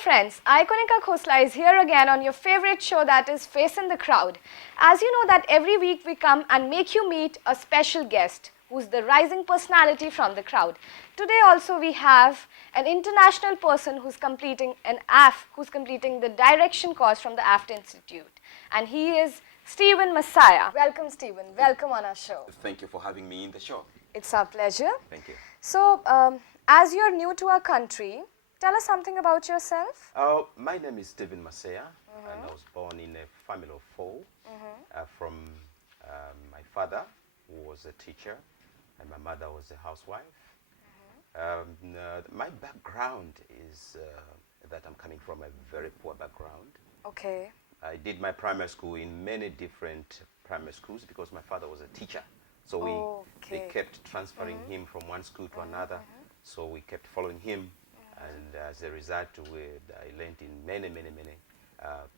friends, I Kunika is here again on your favorite show, that is Face in the Crowd. As you know that every week we come and make you meet a special guest who's the rising personality from the crowd. Today also we have an international person who's completing the direction course from the AFT Institute, and he is Stephen Messiah. Welcome Stephen, welcome on our show. Thank you for having me in the show. It's our pleasure. Thank you. So, as you're new to our country, tell us something about yourself. My name is Stephen Messiah, and I was born in a family of four from my father, who was a teacher, and my mother was a housewife. My background is that I'm coming from a very poor background. Okay. I did my primary school in many different primary schools because my father was a teacher. So they kept transferring him from one school to another. So we kept following him. And as a result, I learned in many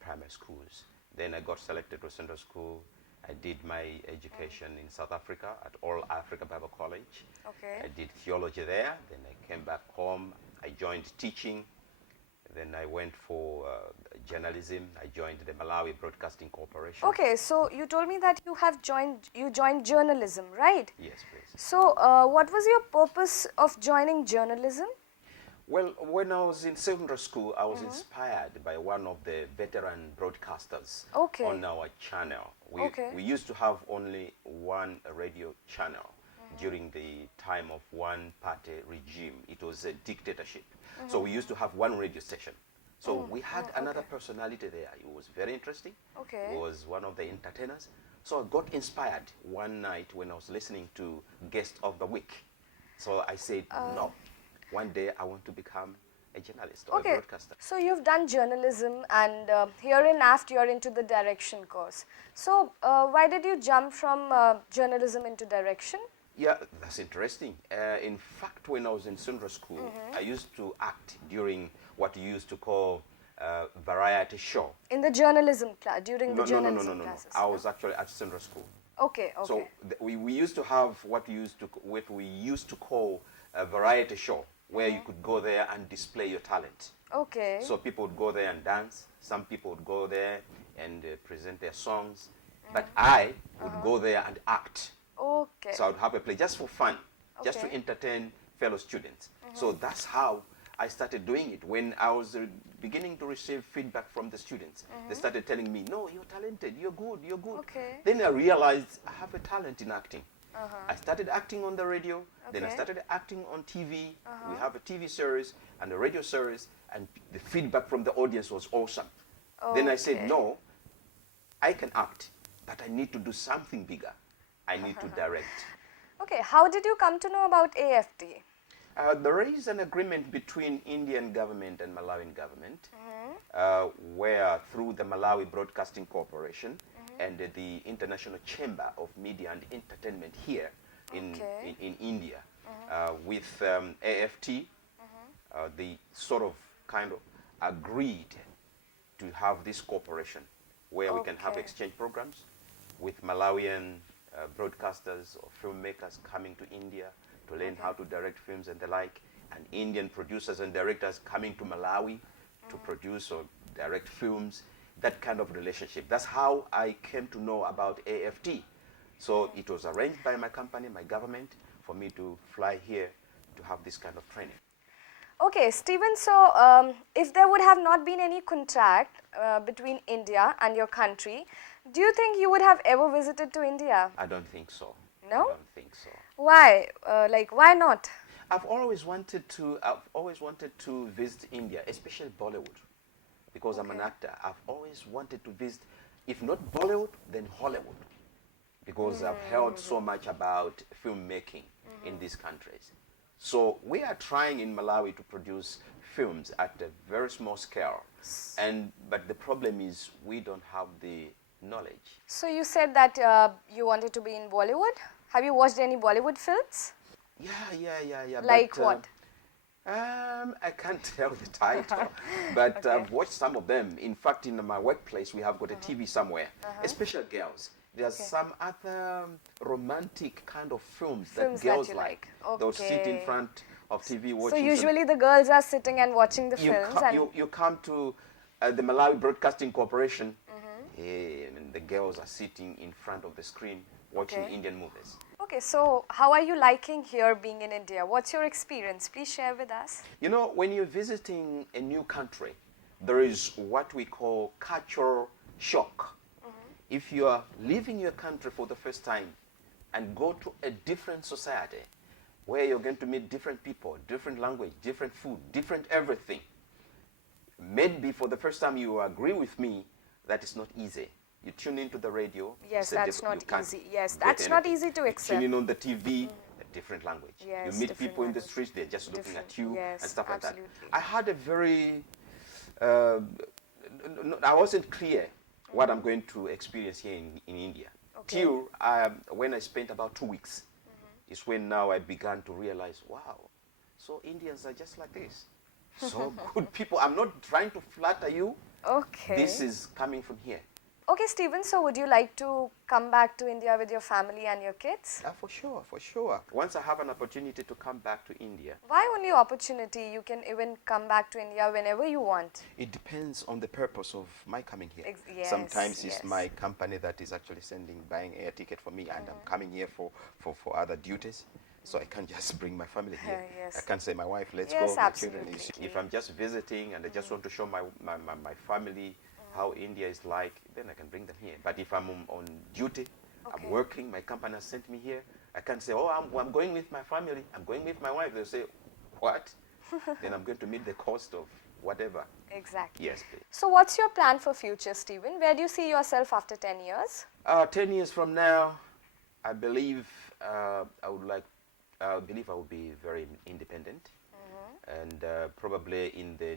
primary schools. Then I got selected to Central School. I did my education in South Africa at All Africa Bible College. Okay. I did theology there. Then I came back home. I joined teaching. Then I went for journalism. I joined the Malawi Broadcasting Corporation. Okay, so you told me that you joined journalism, right? Yes, please. So what was your purpose of joining journalism? Well, when I was in secondary school, I was inspired by one of the veteran broadcasters on our channel. We used to have only one radio channel during the time of one-party regime. It was a dictatorship. So we used to have one radio station. So we had another personality there. It was very interesting. He was one of the entertainers. So I got inspired one night when I was listening to Guest of the Week. So I said, no. One day I want to become a journalist or a broadcaster. So you've done journalism, and here in AFT you're into the direction course. So why did you jump from journalism into direction? Yeah, that's interesting. In fact, when I was in Central School, I used to act during what you used to call variety show. In the journalism class, during the journalism classes? I was actually at Central School. Okay. So we used to have what we used to call a variety show, where you could go there and display your talent. Okay. So people would go there and dance. Some people would go there and present their songs. But I would go there and act. Okay. So I would have a play just for fun, just to entertain fellow students. So that's how I started doing it. When I was beginning to receive feedback from the students, they started telling me, no, you're talented, you're good, you're good. Okay. Then I realized I have a talent in acting. I started acting on the radio, then I started acting on TV. We have a TV series and a radio series, and the feedback from the audience was awesome. Then I said, no, I can act, but I need to do something bigger. I need to direct. Okay, how did you come to know about AFT? There is an agreement between Indian government and Malawian government, where through the Malawi Broadcasting Corporation and the International Chamber of Media and Entertainment here in India, with AFT, they sort of kind of agreed to have this cooperation where we can have exchange programs with Malawian broadcasters or filmmakers coming to India to learn how to direct films and the like, and Indian producers and directors coming to Malawi to produce or direct films, that kind of relationship. That's how I came to know about AFT. So it was arranged by my company, my government, for me to fly here to have this kind of training. Okay, Stephen, so if there would have not been any contract between India and your country, do you think you would have ever visited to India? I don't think so. No? I don't think so. Why? Why not? I've always wanted to visit India, especially Bollywood, because I'm an actor. I've always wanted to visit, if not Bollywood, then Hollywood, because I've heard so much about filmmaking in these countries. So we are trying in Malawi to produce films at a very small scale, but the problem is we don't have the knowledge. So you said that you wanted to be in Bollywood. Have you watched any Bollywood films? Yeah. Like what? I can't tell the title, but I've watched some of them. In fact, in my workplace, we have got a TV somewhere, especially girls. There's Okay. some other romantic kind of films Films that that girls you like. like. They'll sit in Okay. front of TV So watching some. usually the girls are sitting and watching the films and You come to the Malawi Broadcasting Corporation, and the girls are sitting in front of the screen watching Okay. Indian movies. okay, so how are you liking here being in India? What's your experience? Please share with us. You know, when you're visiting a new country, there is what we call cultural shock. If you are leaving your country for the first time and go to a different society where you're going to meet different people, different language, different food, different everything, maybe for the first time you agree with me that it's not easy. You tune into the radio. Yes, it's a that's you not can't easy. Yes, get that's not anything. easy to You accept. tune in on the TV, a different language. Yes, you meet different people in the language. streets, they're just looking Different, at you yes, and stuff like that. absolutely. I had a very, I wasn't clear what I'm going to experience here in India. Okay. Till when I spent about 2 weeks, is when now I began to realize, wow, so Indians are just like this. So good people. I'm not trying to flatter you. Okay. This is coming from here. Okay, Stephen, so would you like to come back to India with your family and your kids? For sure, for sure. Once I have an opportunity to come back to India, Why only opportunity? You can even come back to India whenever you want. it depends on the purpose of my coming here. Yes, Sometimes yes. it's my company that is actually buying air ticket for me, and I'm coming here for other duties. So I can't just bring my family here. Yes. I can't say my wife, let's Yes, go, my children. absolutely. If I'm just visiting and I just want to show my family how India is like, then I can bring them here. But if I'm on duty, Okay. I'm working, my company has sent me here, I can't say, oh, I'm going with my family, I'm going with my wife. They'll say, what? Then I'm going to meet the cost of whatever. Exactly. Yes, please. So what's your plan for future, Stephen? Where do you see yourself after 10 years? 10 years from now, I believe I believe I will be very independent, and probably in the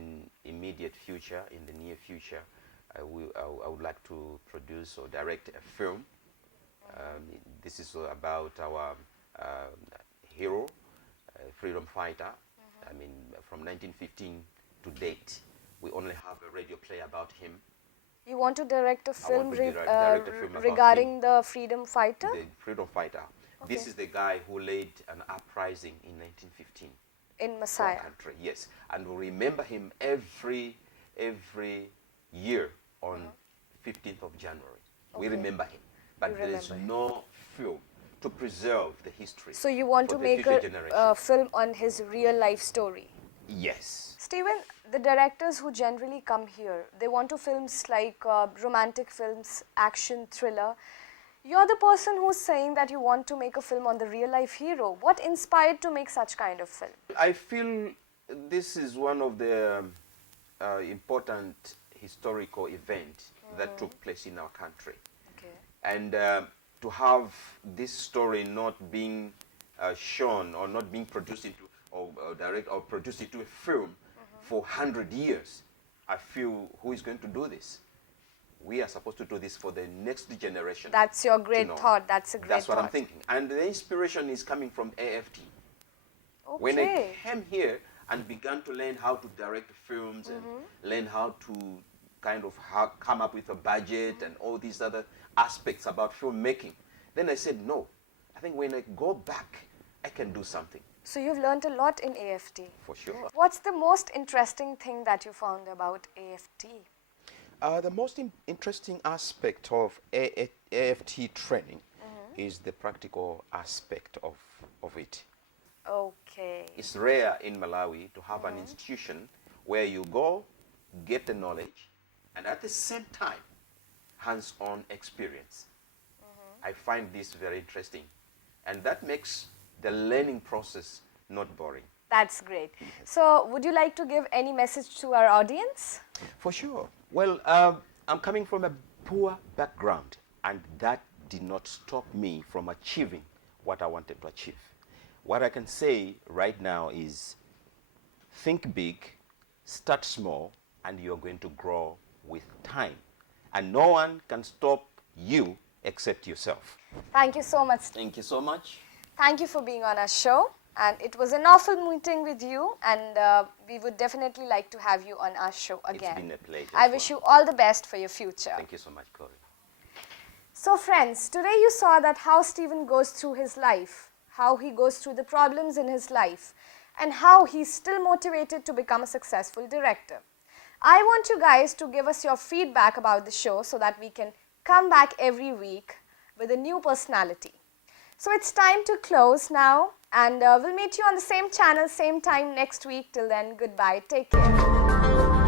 immediate future, in the near future, I would like to produce or direct a film. This is about our hero, freedom fighter. I mean, from 1915 to date, we only have a radio play about him. You want to direct a film, to direct a film about regarding the freedom fighter? The freedom fighter. This Okay. is the guy who led an uprising in 1915 In for our Messiah. country. Yes, and we remember him every year on 15th of January. We Okay. remember him, but You there is remember him. no film to preserve the history. So you want for to the make future a generation. film on his real life story? Yes. Stephen, the directors who generally come here, they want to films like romantic films, action, thriller. You're the person who's saying that you want to make a film on the real life hero. What inspired to make such kind of film? I feel this is one of the important historical events that took place in our country. Okay. And to have this story not being shown or not being produced into or direct or produced into a film for 100 years, I feel, who is going to do this? We are supposed to do this for the next generation. That's your great know. thought. That's a great That's what thought. I'm thinking. And the inspiration is coming from AFT. Okay. When I came here and began to learn how to direct films and learn how to kind of come up with a budget and all these other aspects about filmmaking, then I said, no, I think when I go back, I can do something. So you've learned a lot in AFT. For sure. What's the most interesting thing that you found about AFT? The most interesting aspect of AFT training is the practical aspect of it. Okay. It's rare in Malawi to have an institution where you go, get the knowledge, and at the same time, hands-on experience. I find this very interesting. And that makes the learning process not boring. That's great. So would you like to give any message to our audience? For sure. Well, I'm coming from a poor background, and that did not stop me from achieving what I wanted to achieve. What I can say right now is think big, start small, and you're going to grow with time. And no one can stop you except yourself. Thank you so much. Thank you so much. Thank you for being on our show. And it was an awful meeting with you, and we would definitely like to have you on our show again. It's been a pleasure. I wish you all the best for your future. Thank you so much, Corey. So friends, today you saw that how Stephen goes through his life, how he goes through the problems in his life, and how he's still motivated to become a successful director. I want you guys to give us your feedback about the show so that we can come back every week with a new personality. So it's time to close now, and we'll meet you on the same channel, same time next week. Till then, goodbye. Take care.